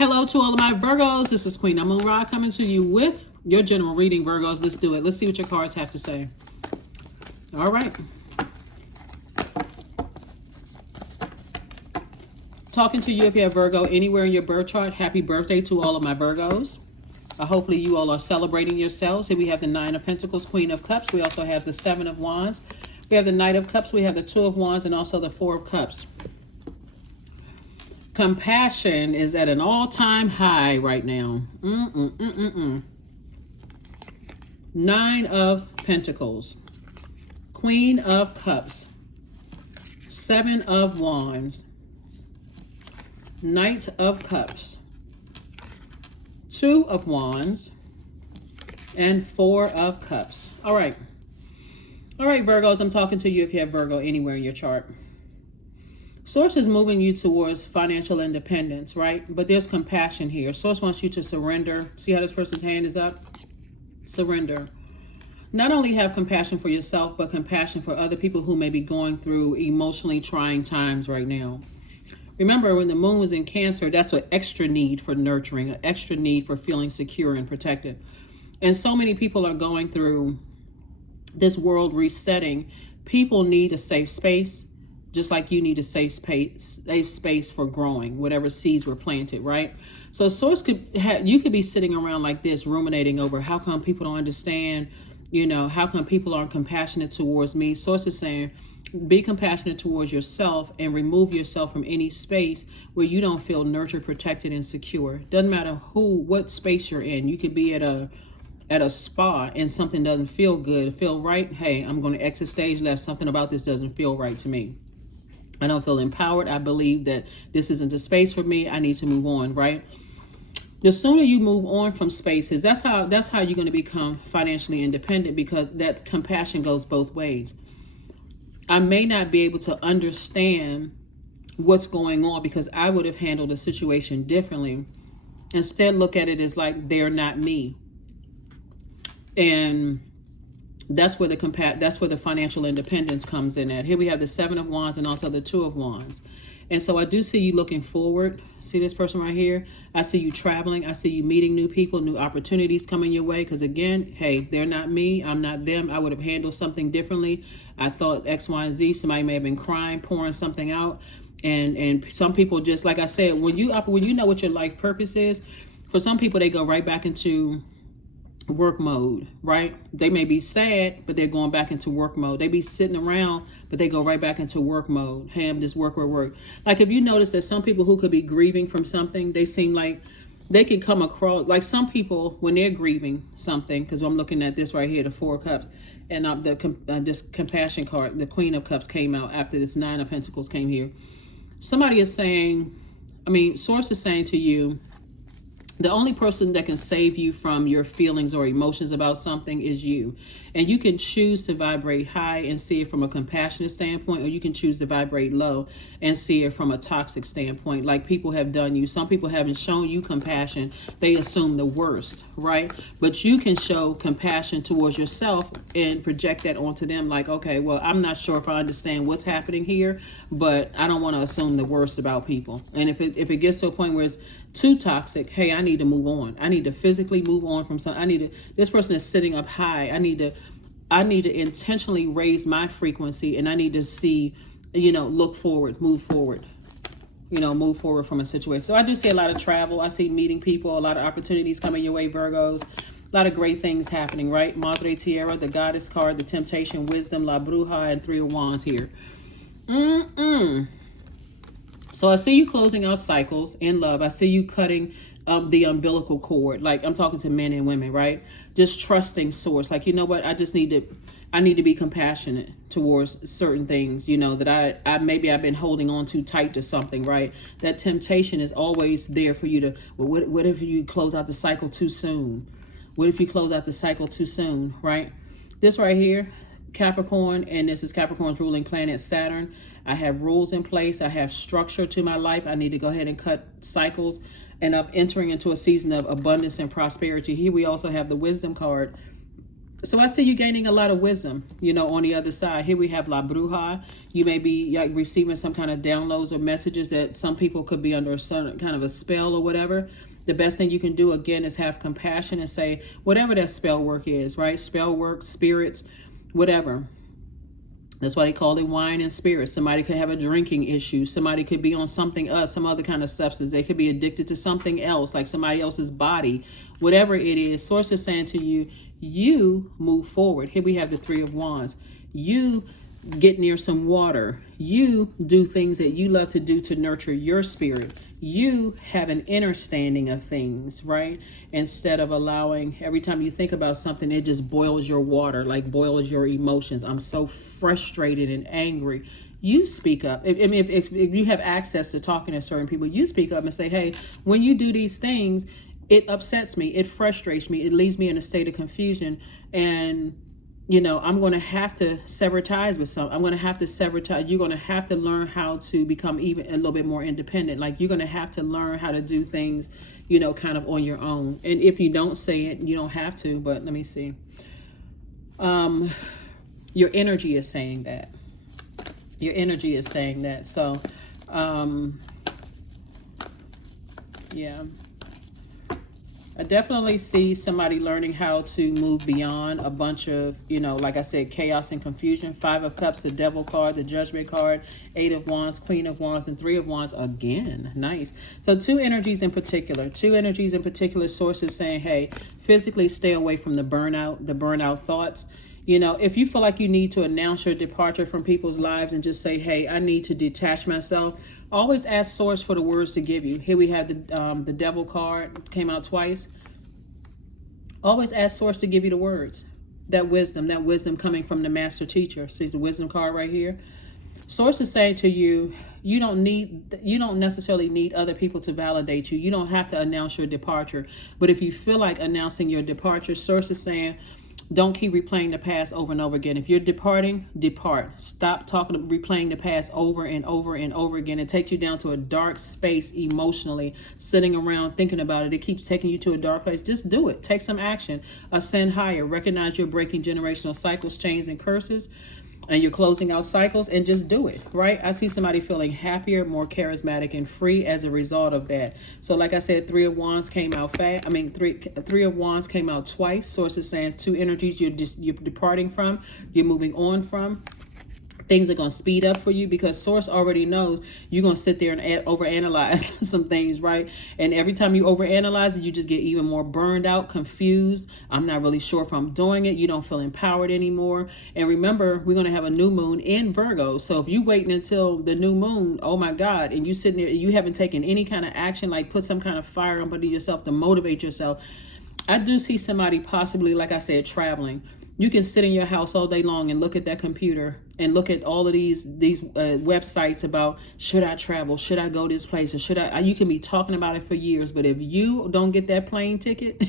Hello to all of my Virgos. This is Queen Amun Ra coming to you with your general reading, Virgos. Let's do it. Let's see what your cards have to say. All right. Talking to you if you have Virgo anywhere in your birth chart. Happy birthday to all of my Virgos. Hopefully you all are celebrating yourselves. Here we have the Nine of Pentacles, Queen of Cups. We also have the Seven of Wands. We have the Knight of Cups. We have the Two of Wands and also the Four of Cups. Compassion is at an all-time high right now. Nine of Pentacles. Queen of Cups. Seven of Wands. Knight of Cups. Two of Wands. And Four of Cups. All right. All right, Virgos, I'm talking to you if you have Virgo anywhere in your chart. Source is moving you towards financial independence, right? But there's compassion here. Source wants you to surrender. See how this person's hand is up? Surrender. Not only have compassion for yourself, but compassion for other people who may be going through emotionally trying times right now. Remember, when the moon was in Cancer, that's an extra need for nurturing, an extra need for feeling secure and protected. And so many people are going through this world resetting. People need a safe space. Just like you need a safe space for growing, whatever seeds were planted, right? So source you could be sitting around like this, ruminating over how come people don't understand, how come people aren't compassionate towards me? Source is saying, be compassionate towards yourself and remove yourself from any space where you don't feel nurtured, protected, and secure. Doesn't matter what space you're in. You could be at a spa and something doesn't feel good, feel right. Hey, I'm going to exit stage left. Something about this doesn't feel right to me. I don't feel empowered. I believe that this isn't the space for me. I need to move on, right? The sooner you move on from spaces, that's how you're going to become financially independent, because that compassion goes both ways. I may not be able to understand what's going on because I would have handled the situation differently. Instead, look at it as like they're not me. And that's where the financial independence comes in at. Here we have the Seven of Wands and also the Two of Wands. And so I do see you looking forward. See this person right here? I see you traveling. I see you meeting new people, new opportunities coming your way. Because again, hey, they're not me. I'm not them. I would have handled something differently. I thought X, Y, and Z. Somebody may have been crying, pouring something out. And some people just, like I said, when you know what your life purpose is, for some people, they go right back into work mode, right? They may be sad, but they're going back into work mode. They be sitting around, but they go right back into work mode. Hey, I'm just work. Like if you notice that some people who could be grieving from something, they seem like they can come across, like some people when they're grieving something, because I'm looking at this right here, the Four of Cups, and this compassion card, the Queen of Cups came out after this Nine of Pentacles came here. Somebody is saying, Source is saying to you, the only person that can save you from your feelings or emotions about something is you. And you can choose to vibrate high and see it from a compassionate standpoint, or you can choose to vibrate low and see it from a toxic standpoint, like people have done you. Some people haven't shown you compassion. They assume the worst, right? But you can show compassion towards yourself and project that onto them like, okay, well, I'm not sure if I understand what's happening here, but I don't want to assume the worst about people. And if it gets to a point where it's too toxic, hey, I need to move on. I need to physically move on from something. This person is sitting up high. I need to intentionally raise my frequency, and I need to see, look forward, move forward, move forward from a situation. So I do see a lot of travel. I see meeting people, a lot of opportunities coming your way, Virgos. A lot of great things happening, right? Madre Tierra, the Goddess card, the Temptation, Wisdom, La Bruja, and Three of Wands here. So I see you closing out cycles in love. I see you cutting the umbilical cord. Like I'm talking to men and women, right? Just trusting Source. Like, you know what? I need to be compassionate towards certain things, that I maybe I've been holding on too tight to something, right? That temptation is always there for you to, well, what if you close out the cycle too soon? What if you close out the cycle too soon, right? This right here, Capricorn, and this is Capricorn's ruling planet, Saturn. I have rules in place. I have structure to my life. I need to go ahead and cut cycles, and I'm entering into a season of abundance and prosperity. Here we also have the Wisdom card, So I see you gaining a lot of wisdom, on the other side. Here we have La Bruja. You may be like receiving some kind of downloads or messages that some people could be under a certain kind of a spell or whatever. The best thing you can do, again, is have compassion and say, whatever that spell work is, right? Spell work, spirits, whatever. That's why they call it wine and spirits. Somebody could have a drinking issue. Somebody could be on something else, some other kind of substance. They could be addicted to something else, like somebody else's body. Whatever it is, Source is saying to you, you move forward. Here we have the Three of Wands. You get near some water. You do things that you love to do to nurture your spirit. You have an understanding of things, right? Instead of allowing, every time you think about something, it just boils your water, like boils your emotions. I'm so frustrated and angry. You speak up. If you have access to talking to certain people, you speak up and say, hey, when you do these things, it upsets me, it frustrates me, it leaves me in a state of confusion, and I'm going to have to sever ties with some. I'm going to have to sever ties. You're going to have to learn how to become even a little bit more independent. Like, you're going to have to learn how to do things, kind of on your own. And if you don't say it, you don't have to. But let me see. Your energy is saying that. Your energy is saying that. So, yeah. I definitely see somebody learning how to move beyond a bunch of, like I said, chaos and confusion. Five of Cups, the Devil card, the Judgment card, Eight of Wands, Queen of Wands, and Three of Wands again. Nice. So two energies in particular. Sources saying, hey, physically stay away from the burnout thoughts. If you feel like you need to announce your departure from people's lives and just say, hey, I need to detach myself, always ask Source for the words to give you. Here we have the Devil card, came out twice. Always ask Source to give you the words. That wisdom coming from the master teacher. See the wisdom card right here? Source is saying to you, you don't necessarily need other people to validate you. You don't have to announce your departure. But if you feel like announcing your departure, Source is saying, don't keep replaying the past over and over again. If you're departing, depart. Stop replaying the past over and over and over again. It takes you down to a dark space emotionally, sitting around thinking about it. It keeps taking you to a dark place. Just do it. Take some action. Ascend higher. Recognize you're breaking generational cycles, chains, and curses. And you're closing out cycles, and just do it, right? I see somebody feeling happier, more charismatic, and free as a result of that. So like I said, Three of Wands came out fast. Three of Wands came out twice. Sources saying two energies you're departing from, you're moving on from. Things are going to speed up for you because Source already knows you're going to sit there and overanalyze some things, right? And every time you overanalyze it, you just get even more burned out, confused. I'm not really sure if I'm doing it. You don't feel empowered anymore. And remember, we're going to have a new moon in Virgo. So if you waiting until the new moon, oh my God, and you sitting there, you haven't taken any kind of action, like put some kind of fire under yourself to motivate yourself. I do see somebody possibly, like I said, traveling. You can sit in your house all day long and look at that computer and look at all of these websites about, should I travel? Should I go this place? Or should I? You can be talking about it for years, but if you don't get that plane ticket,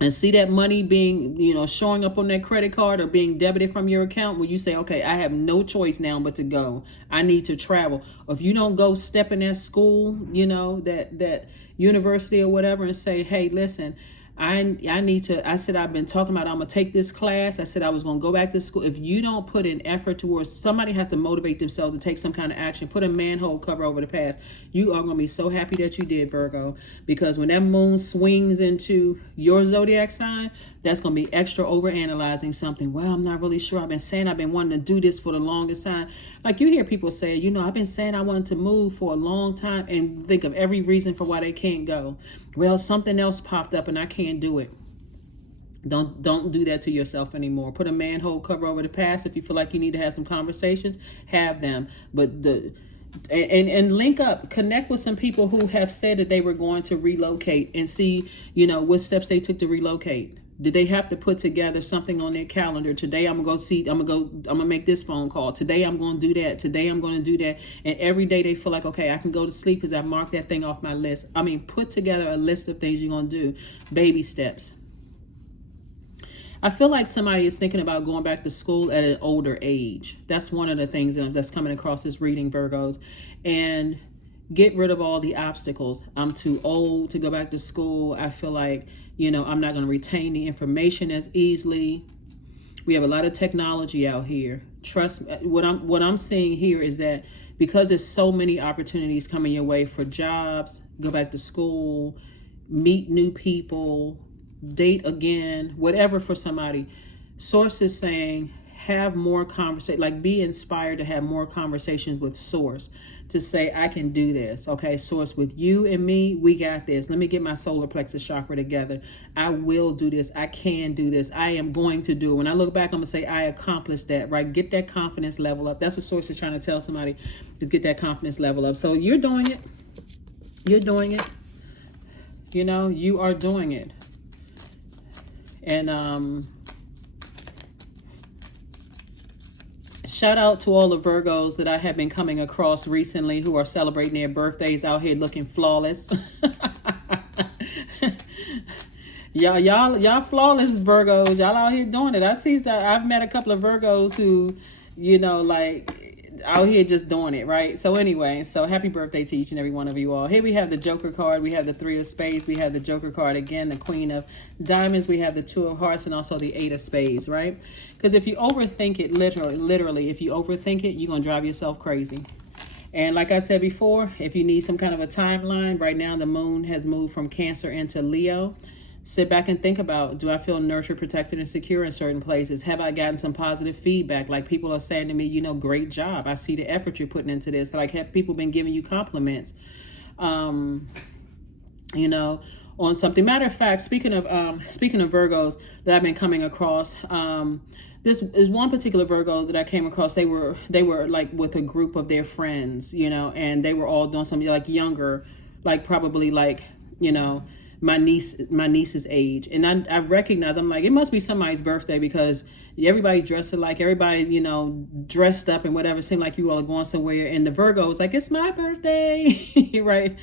and see that money being, showing up on that credit card or being debited from your account, where you say, okay, I have no choice now but to go. I need to travel. Or if you don't go step in that school, that university or whatever, and say, hey, listen, I need to, I said, I've been talking about, I'm going to take this class. I said I was going to go back to school. If you don't put an effort towards, somebody has to motivate themselves to take some kind of action, put a manhole cover over the past. You are going to be so happy that you did, Virgo, because when that moon swings into your zodiac sign, that's going to be extra overanalyzing something. Well, I'm not really sure. I've been wanting to do this for the longest time. Like you hear people say, I've been saying I wanted to move for a long time, and think of every reason for why they can't go. Well, something else popped up and I can't do it. Don't do that to yourself anymore. Put a manhole cover over the past. If you feel like you need to have some conversations, have them. But and link up, connect with some people who have said that they were going to relocate, and see, what steps they took to relocate. Did they have to put together something on their calendar? Today I'm going to make this phone call. Today I'm going to do that. Today I'm going to do that. And every day they feel like, okay, I can go to sleep because I've marked that thing off my list. Put together a list of things you're going to do. Baby steps. I feel like somebody is thinking about going back to school at an older age. That's one of the things that's coming across this reading, Virgos. And Get rid of all the obstacles. I'm too old to go back to school. I feel like, I'm not going to retain the information as easily. We have a lot of technology out here. Trust me, what I'm seeing here is that because there's so many opportunities coming your way for jobs, go back to school, meet new people, date again, whatever for somebody. Source is saying have more conversation, like be inspired to have more conversations with Source to say, I can do this. Okay, Source, with you and me, we got this. Let me get my solar plexus chakra together. I will do this. I can do this. I am going to do it. When I look back, I'm gonna say I accomplished that, right? Get that confidence level up. That's what Source is trying to tell somebody, is get that confidence level up. So you're doing it. You're doing it. You are doing it. And shout out to all the Virgos that I have been coming across recently who are celebrating their birthdays out here looking flawless. Y'all flawless Virgos. Y'all out here doing it. I see that. I've met a couple of Virgos who, like out here just doing it, right? So anyway, so happy birthday to each and every one of you all. Here we have the Joker card. We have the Three of Spades. We have the Joker card again, the Queen of Diamonds. We have the Two of Hearts and also the Eight of Spades, right? Because if you overthink it, literally, if you overthink it, you're going to drive yourself crazy. And like I said before, if you need some kind of a timeline, right now the moon has moved from Cancer into Leo. Sit back and think about, do I feel nurtured, protected, and secure in certain places? Have I gotten some positive feedback? Like people are saying to me, great job. I see the effort you're putting into this. Like, have people been giving you compliments? On something. Matter of fact, speaking of Virgos that I've been coming across, this is one particular Virgo that I came across. They were like with a group of their friends, and they were all doing something like younger, like probably like, my niece's age. And I recognize, I'm like, it must be somebody's birthday because everybody's dressed alike, everybody, dressed up and whatever. Seemed like you all are going somewhere. And the Virgo was like, it's my birthday, right?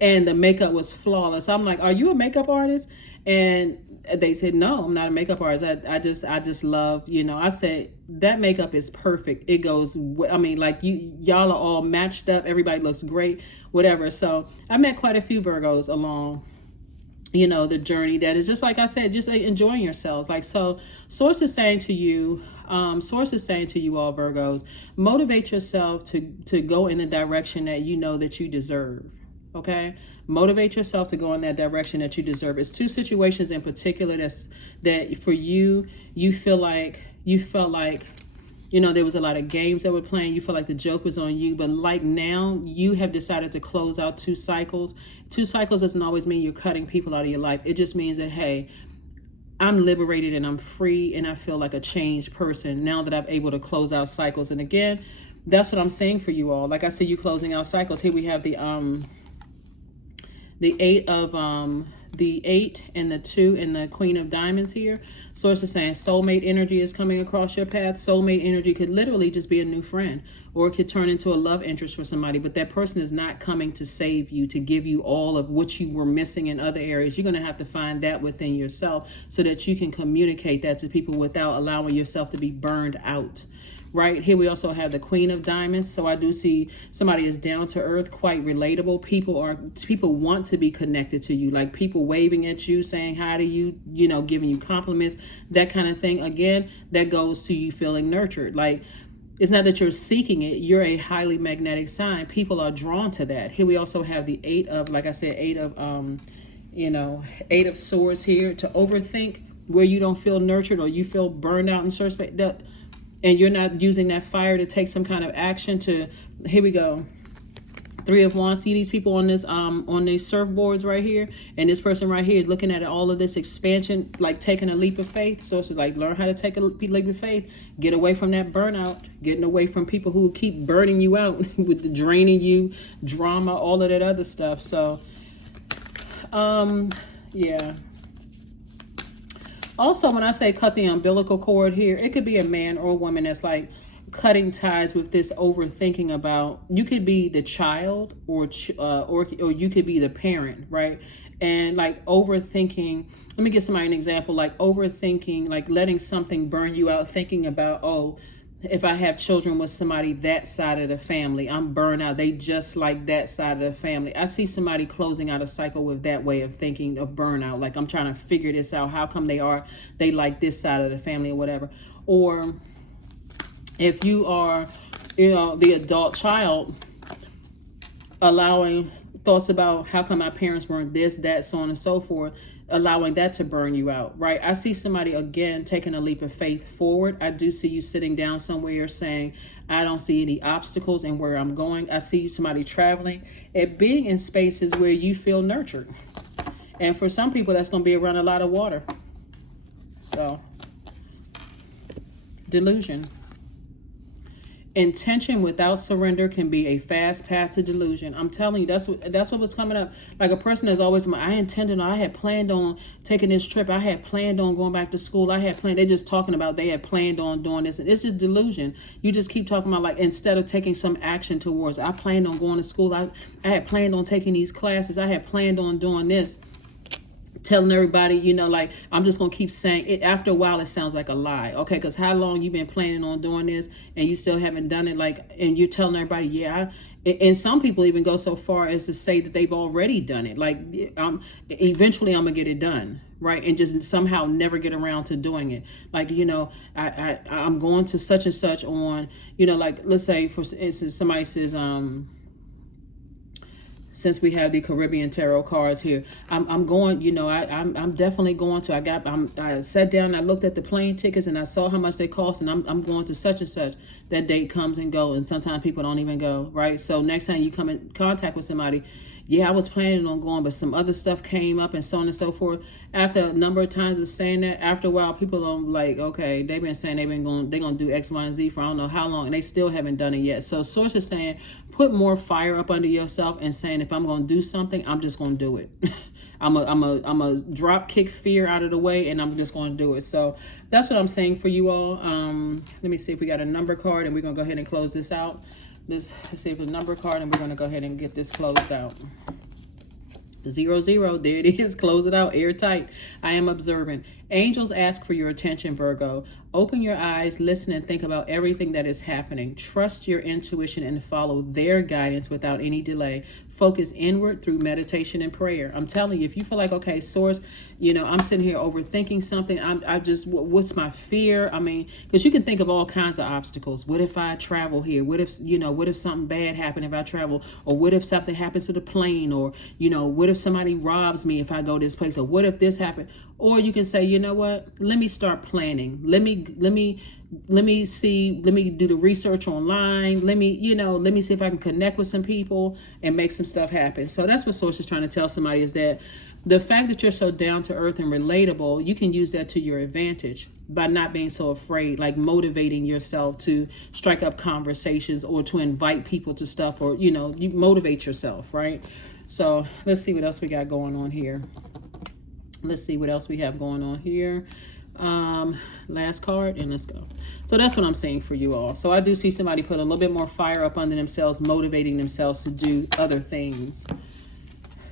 And the makeup was flawless. I'm like, are you a makeup artist? And they said, no, I'm not a makeup artist. I just love, I said, that makeup is perfect. It goes, like y'all are all matched up. Everybody looks great, whatever. So I met quite a few Virgos along the journey that is just like I said, just enjoying yourselves. Like, so Source is saying to you all Virgos, motivate yourself to go in the direction that that you deserve. Okay, motivate yourself to go in that direction that you deserve. It's two situations in particular that for you felt like there was a lot of games that were playing. You feel like the joke was on you, but like now you have decided to close out 2 cycles. 2 cycles doesn't always mean you're cutting people out of your life. It just means that, hey, I'm liberated and I'm free and I feel like a changed person now that I'm able to close out cycles. And again, that's what I'm saying for you all. Like I see you closing out cycles. Here we have the 8 and the 2 and the Queen of Diamonds here. Source is saying soulmate energy is coming across your path. Soulmate energy could literally just be a new friend, or it could turn into a love interest for somebody, but that person is not coming to save you, to give you all of what you were missing in other areas. You're going to have to find that within yourself so that you can communicate that to people without allowing yourself to be burned out. Right here we also have the Queen of Diamonds. So I do see somebody is down to earth, quite relatable. People want to be connected to you, like people waving at you, saying hi to you, giving you compliments, that kind of thing. Again, that goes to you feeling nurtured. Like, it's not that you're seeking it, you're a highly magnetic sign. People are drawn to that. Here we also have the 8 of, like I said, 8 of Swords here. To overthink where you don't feel nurtured or you feel burned out in certain space, and you're not using that fire to take some kind of action to, here we go. 3 of Wands. See these people on this on these surfboards right here, and this person right here is looking at all of this expansion, like taking a leap of faith. So it's like, learn how to take a leap of faith. Get away from that burnout. Getting away from people who keep burning you out with the draining you, drama, all of that other stuff. So, yeah. Also, when I say cut the umbilical cord here, it could be a man or a woman that's like cutting ties with this overthinking about, you could be the child or you could be the parent, right? And like overthinking, let me give somebody an example, like overthinking, like letting something burn you out, thinking about, oh, if I have children with somebody that side of the family, I'm burned out. They just like that side of the family. I see somebody closing out a cycle with that way of thinking of burnout. Like, I'm trying to figure this out. How come they like this side of the family or whatever? Or if you are, the adult child, allowing thoughts about how come my parents weren't this, that, so on and so forth, allowing that to burn you out, right? I see somebody, again, taking a leap of faith forward. I do see you sitting down somewhere saying, I don't see any obstacles in where I'm going. I see somebody traveling and being in spaces where you feel nurtured. And for some people, that's going to be around a lot of water. So, delusion. Intention without surrender can be a fast path to delusion. I'm telling you, that's what was coming up. Like, a person that's always, I had planned on taking this trip. I had planned on going back to school. They're just talking about they had planned on doing this. And it's just delusion. You just keep talking about, like, instead of taking some action towards, I planned on going to school. I had planned on taking these classes. I had planned on doing this. Telling everybody, like, I'm just going to keep saying it. After a while, it sounds like a lie. Okay, because how long you been planning on doing this and you still haven't done it? Like, and you're telling everybody, yeah. And some people even go so far as to say that they've already done it. Like, eventually I'm going to get it done, right? And just somehow never get around to doing it. Like, I'm going to such and such on, like, let's say, for instance, somebody says, since we have the Caribbean tarot cards here, I'm going, I'm definitely going to, I sat down and I looked at the plane tickets and I saw how much they cost, and I'm going to such and such. That date comes and go, and sometimes people don't even go, right? So next time you come in contact with somebody, yeah, I was planning on going, but some other stuff came up and so on and so forth. After a number of times of saying that, after a while, people don't like, okay, they've been saying they're going to do X, Y, and Z for I don't know how long, and they still haven't done it yet. So Source is saying, put more fire up under yourself and saying, if I'm going to do something, I'm just going to do it. I'm a drop kick fear out of the way, and I'm just going to do it. So that's what I'm saying for you all. Let me see if we got a number card, and we're going to go ahead and close this out. Let's see if it's a number card, and we're going to go ahead and get this closed out. 0, 0, there it is. Close it out, airtight. I am observant. Angels ask for your attention, Virgo. Open your eyes, listen, and think about everything that is happening. Trust your intuition and follow their guidance without any delay. Focus inward through meditation and prayer. I'm telling you, if you feel like, okay, Source, I'm sitting here overthinking something. What's my fear? I mean, because you can think of all kinds of obstacles. What if I travel here? What if something bad happened if I travel? Or what if something happens to the plane? Or, what if somebody robs me if I go this place? Or what if this happened? Or you can say, you know what? Let me start planning. Let me do the research online. Let me see if I can connect with some people and make some stuff happen. So that's what Source is trying to tell somebody, is that the fact that you're so down to earth and relatable, you can use that to your advantage by not being so afraid, like motivating yourself to strike up conversations or to invite people to stuff, or, you motivate yourself, right? So let's see what else we got going on here. Let's see what else we have going on here. Last card, and let's go. So that's what I'm saying for you all. So I do see somebody put a little bit more fire up under themselves, motivating themselves to do other things.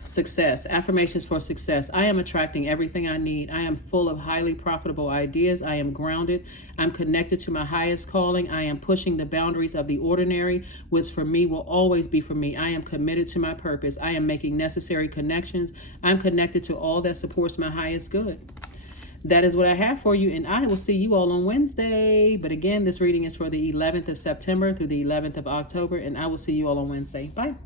Success. Affirmations for success. I am attracting everything I need. I am full of highly profitable ideas. I am grounded. I'm connected to my highest calling. I am pushing the boundaries of the ordinary, which for me will always be for me. I am committed to my purpose. I am making necessary connections. I'm connected to all that supports my highest good. That is what I have for you, and I will see you all on Wednesday. But again, this reading is for the 11th of September through the 11th of October, and I will see you all on Wednesday. Bye.